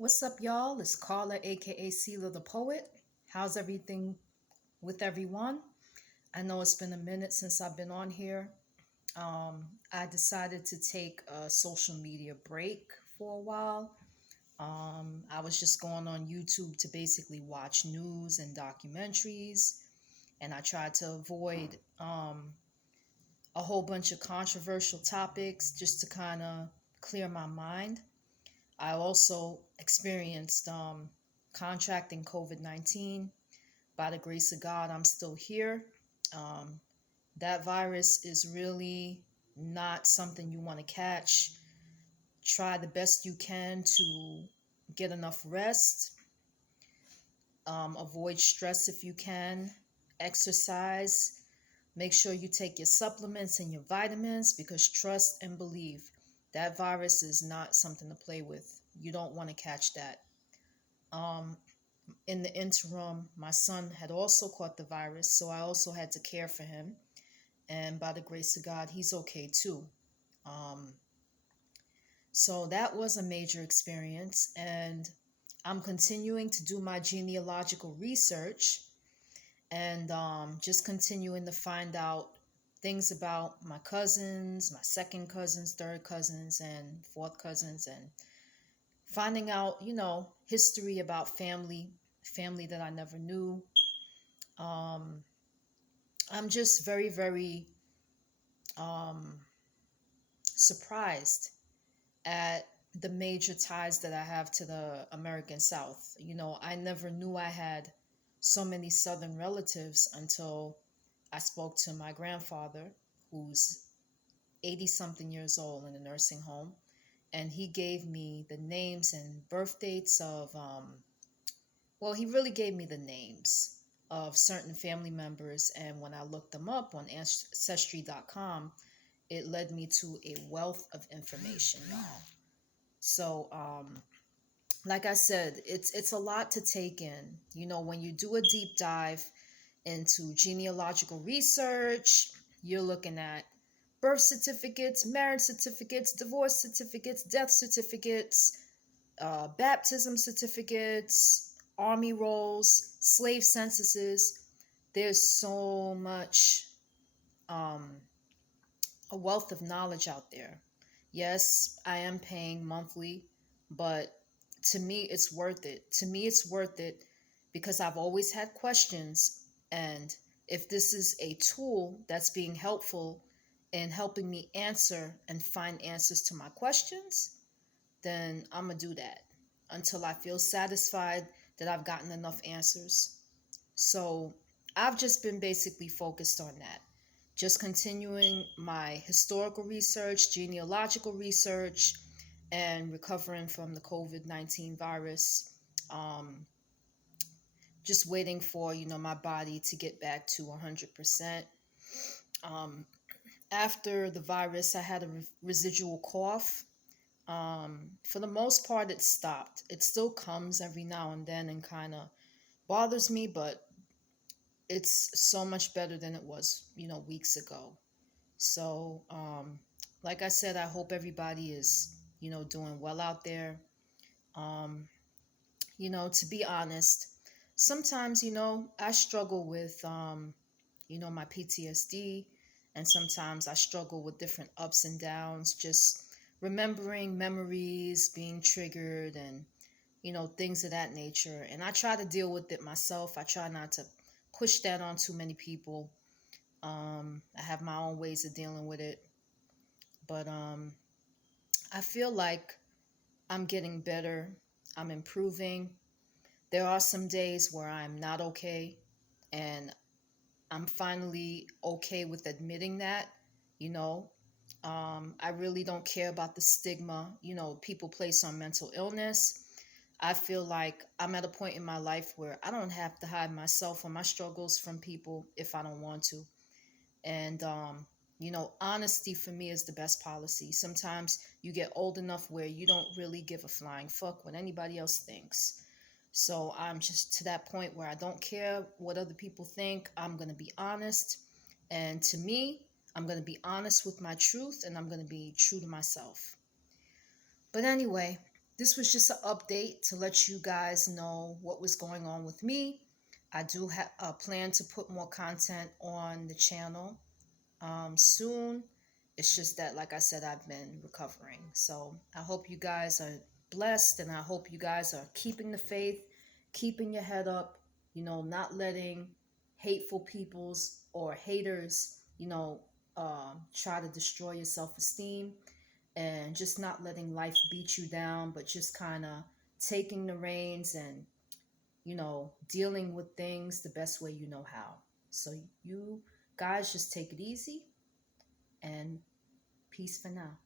What's up, y'all? It's Carla, aka Seela the Poet. How's everything with everyone? I know it's been a minute since I've been on here. I decided to take a social media break for a while. I was just going on YouTube to basically watch news and documentaries, and I tried to avoid a whole bunch of controversial topics just to kind of clear my mind. I also experienced contracting COVID 19. By the grace of God, I'm still here. Um, that virus is really not something you want to catch. Try the best you can to get enough rest, avoid stress if you can, exercise, make sure you take your supplements and your vitamins because trust and believe that virus is not something to play with. You don't want to catch that. Um, in the interim, my son had also caught the virus, so I also had to care for him. And by the grace of God, he's okay too. Um, so that was a major experience. And I'm continuing to do my genealogical research and just continuing to find out things about my cousins, my second cousins, third cousins, and fourth cousins, and finding out, history about family that I never knew. Um, I'm just very, very um, surprised at the major ties that I have to the American South. I never knew I had so many Southern relatives until I spoke to my grandfather, who's 80 something years old in a nursing home. And he gave me the names and birth dates of, well, he really gave me the names of certain family members. And when I looked them up on Ancestry.com, it led me to a wealth of information, y'all. So, like I said, it's a lot to take in. When you do a deep dive into genealogical research, you're looking at birth certificates, marriage certificates, divorce certificates, death certificates, baptism certificates, army rolls, slave censuses. There's so much, um, a wealth of knowledge out there. Yes, I am paying monthly, but to me, it's worth it. To me, it's worth it because I've always had questions. And if this is a tool that's being helpful in helping me answer and find answers to my questions, then I'm going to do that until I feel satisfied that I've gotten enough answers. So I've just been basically focused on that. Just continuing my historical research, genealogical research, and recovering from the COVID 19 virus. Um, just waiting for, my body to get back to 100%. Um, After the virus, I had a residual cough. For the most part, it stopped. It still comes every now and then and kind of bothers me, but it's so much better than it was, weeks ago. So, like I said, I hope everybody is, doing well out there. Um, to be honest, sometimes, I struggle with, my PTSD, and sometimes I struggle with different ups and downs, just remembering memories being triggered and, things of that nature. And I try to deal with it myself. I try not to push that on too many people. I have my own ways of dealing with it, but I feel like I'm getting better. I'm improving. There are some days where I'm not okay, and I'm finally okay with admitting that. You know, I really don't care about the stigma, people place on mental illness. I feel like I'm at a point in my life where I don't have to hide myself or my struggles from people if I don't want to. And, honesty for me is the best policy. Sometimes you get old enough where you don't really give a flying fuck what anybody else thinks. So I'm just to that point where I don't care what other people think. I'm going to be honest. And to me, I'm going to be honest with my truth and I'm going to be true to myself. But anyway, this was just an update to let you guys know what was going on with me. I do have a plan to put more content on the channel soon. It's just that, like I said, I've been recovering. So I hope you guys are blessed, and I hope you guys are keeping the faith, keeping your head up, not letting hateful peoples or haters, try to destroy your self esteem, and just not letting life beat you down, but just kind of taking the reins and, dealing with things the best way you know how. So you guys just take it easy, and peace for now.